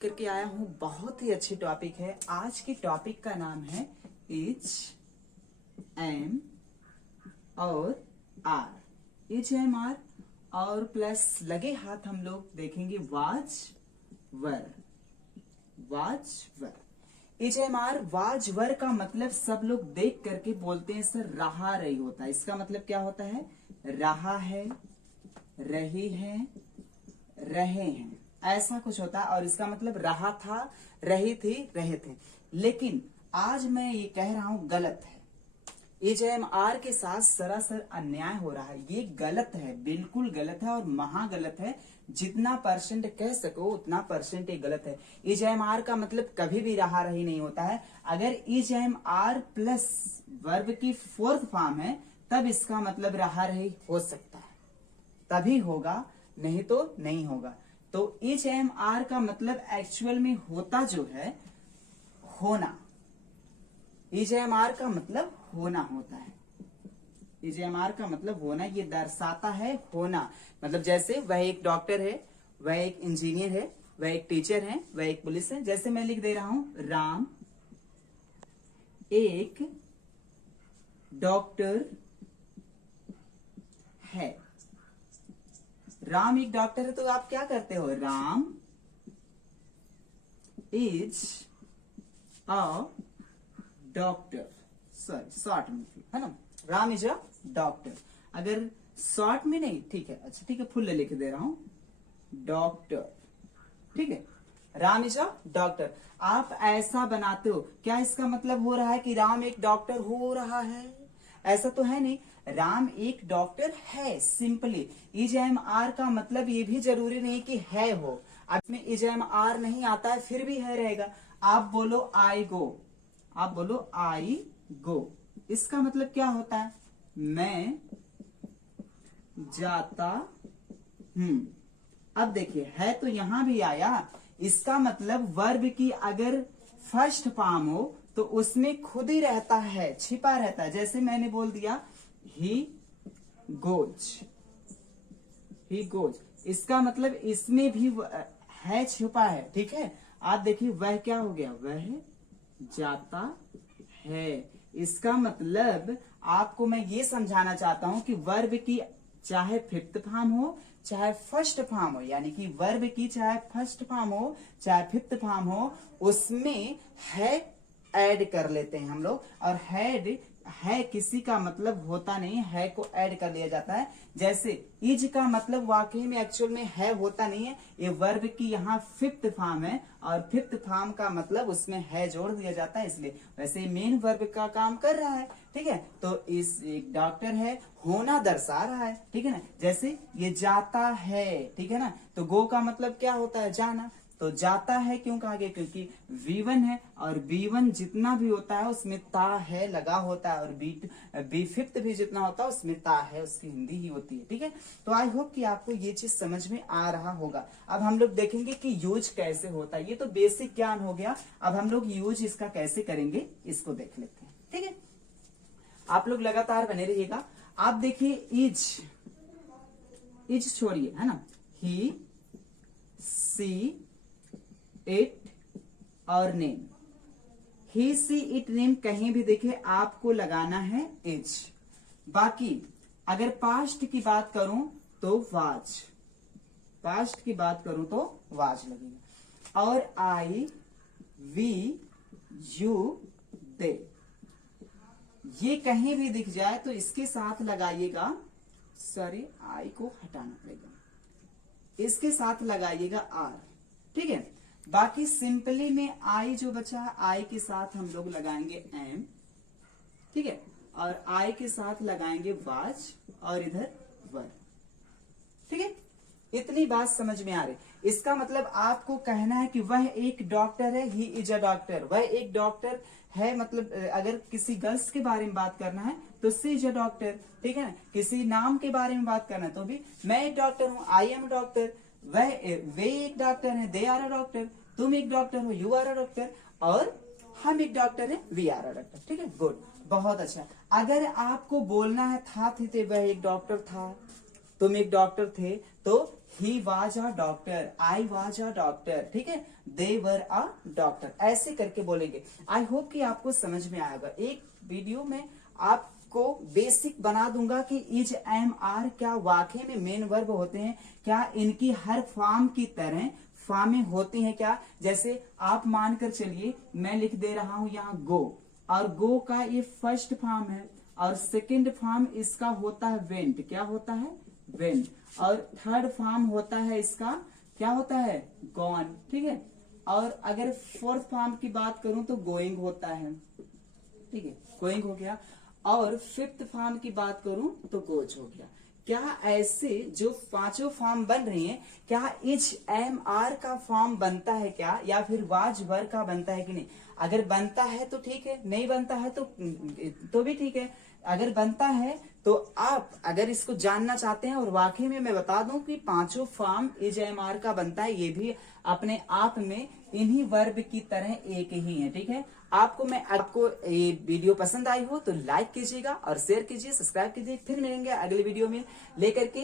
करके आया हूँ। बहुत ही अच्छी टॉपिक है। आज की टॉपिक का नाम है इज, एम और आर। इज, एम, आर और प्लस लगे हाथ हम लोग देखेंगे was were. Was were, is, am, are, was were का मतलब सब लोग देख करके बोलते हैं सर रहा रही होता है। इसका मतलब क्या होता है? रहा है, रही है, रहे हैं, ऐसा कुछ होता है। और इसका मतलब रहा था, रही थी, रहे थे। लेकिन आज मैं ये कह रहा हूं गलत है। इज, एम, आर के साथ सरासर अन्याय हो रहा है। ये गलत है, बिल्कुल गलत है और महा गलत है। जितना परसेंट कह सको उतना परसेंट ये गलत है। इज, एम, आर का मतलब कभी भी रहा रही नहीं होता है। अगर is, am, are plus verb की फोर्थ फॉर्म है तब इसका मतलब रहा रही हो सकता है, तभी होगा, नहीं तो नहीं होगा। तो इज, एम, आर का मतलब एक्चुअल में होता जो है होना। इज, एम, आर का मतलब होना होता है। इज, एम, आर का मतलब होना, ये दर्शाता है होना। मतलब जैसे वह एक डॉक्टर है, वह एक इंजीनियर है, वह एक टीचर है, वह एक पुलिस है। जैसे मैं लिख दे रहा हूं राम एक डॉक्टर है। राम एक डॉक्टर है तो आप क्या करते हो? Ram is a doctor. Sorry, short में है ना, राम इज अ डॉक्टर। अगर शॉर्ट में नहीं, ठीक है, अच्छा ठीक है, फुल लिख दे रहा हूं डॉक्टर। ठीक है, राम इज अ डॉक्टर। आप ऐसा बनाते हो, क्या इसका मतलब हो रहा है कि राम एक डॉक्टर हो रहा है? ऐसा तो है नहीं। राम एक डॉक्टर है, सिंपली। इज, एम, आर का मतलब ये भी जरूरी नहीं कि है हो। अब इसमें इज, एम, आर नहीं आता है फिर भी है रहेगा। आप बोलो आई गो, आप बोलो आई गो, इसका मतलब क्या होता है? मैं जाता हूं। अब देखिए, है तो यहां भी आया। इसका मतलब वर्ब की अगर फर्स्ट फॉर्म हो तो उसमें खुद ही रहता है, छिपा रहता है। जैसे मैंने बोल दिया ही गोज, ही गोज, इसका मतलब इसमें भी है छिपा है। ठीक है, आप देखिए वह क्या हो गया? वह जाता है। इसका मतलब आपको मैं ये समझाना चाहता हूं कि वर्ब की चाहे फिफ्थ फॉर्म हो चाहे फर्स्ट फॉर्म हो, यानी कि वर्ब की चाहे फर्स्ट फॉर्म हो चाहे फिफ्थ फॉर्म हो, उसमें है ऐड कर लेते हैं हम लोग। और हैड है किसी का मतलब होता नहीं है को ऐड कर लिया जाता है। जैसे इज का मतलब वाकई में एक्चुअल में है होता नहीं है, ये वर्ब की यहाँ फिफ्थ फॉर्म है और फिफ्थ फॉर्म का मतलब उसमें है जोड़ दिया जाता है, इसलिए वैसे मेन वर्ब का काम कर रहा है। ठीक है, तो इस एक डॉक्टर है, होना दर्शा रहा है। ठीक है ना, जैसे ये जाता है, ठीक है ना, तो गो का मतलब क्या होता है? जाना। तो जाता है क्यों कहा गया? क्योंकि V1 है और B1 जितना भी होता है उसमें ता है लगा होता है, और बी फिफ्थ भी जितना होता है उसमें ता है, उसकी हिंदी ही होती है। ठीक है, तो आई होप कि आपको ये चीज समझ में आ रहा होगा। अब हम लोग देखेंगे कि यूज कैसे होता है। ये तो बेसिक ज्ञान हो गया, अब हम लोग यूज इसका कैसे करेंगे इसको देख लेते हैं। ठीक है, आप लोग लगातार बने रहिएगा। आप देखिए इज, इज छोड़िए, है ना, ही, सी, इट और name. He, she, it, name कहीं भी देखे आपको लगाना है इज। बाकी अगर पास्ट की बात करूं तो वाज, पास्ट की बात करूं तो वाज लगेगा। और आई, वी, यू, दे, ये कहीं भी दिख जाए तो इसके साथ लगाइएगा, सॉरी आई को हटाना पड़ेगा, इसके साथ लगाइएगा आर। ठीक है, बाकी सिंपली में आई जो बचा है, आई के साथ हम लोग लगाएंगे एम। ठीक है, और आई के साथ लगाएंगे वाज और इधर वर। ठीक है, इतनी बात समझ में आ रही। इसका मतलब आपको कहना है कि वह एक डॉक्टर है, ही इज अ डॉक्टर, वह एक डॉक्टर है। मतलब अगर किसी गर्ल्स के बारे में बात करना है तो सी इज अ डॉक्टर। ठीक है ना, किसी नाम के बारे में बात करना है तो भी मैं एक डॉक्टर हूं, आई एम डॉक्टर। वे एक डॉक्टर है, दे आर अ डॉक्टर। तुम एक डॉक्टर हो, यू आर अ डॉक्टर। और हम एक डॉक्टर है, वी आर अ डॉक्टर। ठीक है, गुड, बहुत अच्छा। अगर आपको बोलना है था थे वह एक डॉक्टर था, तुम एक डॉक्टर थे, तो he was a doctor, I was a doctor, ठीक है, दे वर अ डॉक्टर, ऐसे करके बोलेंगे। आई होप कि आपको समझ में आएगा। एक वीडियो में आपको बेसिक बना दूंगा कि इज, एम, आर क्या वाकई में मेन वर्ब होते हैं क्या, इनकी हर फॉर्म की तरह फॉर्में होती हैं क्या। जैसे आप मानकर चलिए मैं लिख दे रहा हूं यहाँ गो, और गो का ये फर्स्ट फॉर्म है, और सेकंड फॉर्म इसका होता है वेंट, क्या होता है वेंट, और थर्ड फॉर्म होता है इसका क्या होता है गॉन, ठीक है। और अगर फोर्थ फॉर्म की बात करूं तो गोइंग होता है, ठीक है, गोइंग हो गया। और फिफ्थ फॉर्म की बात करूं तो गोज हो गया। क्या ऐसे जो पांचों फॉर्म बन रही हैं, क्या इच, एम, आर का फॉर्म बनता है क्या, या फिर वाज वर का बनता है कि नहीं। अगर बनता है तो ठीक है, नहीं बनता है तो भी ठीक है। अगर बनता है तो आप अगर इसको जानना चाहते हैं, और वाकई में मैं बता दूं कि पांचों फॉर्म इज, एम, आर का बनता है, ये भी अपने आप में इन्हीं वर्ब की तरह एक ही है, ठीक है। आपको ये वीडियो पसंद आई हो तो लाइक कीजिएगा और शेयर कीजिए, सब्सक्राइब कीजिए। फिर मिलेंगे अगले वीडियो में लेकर के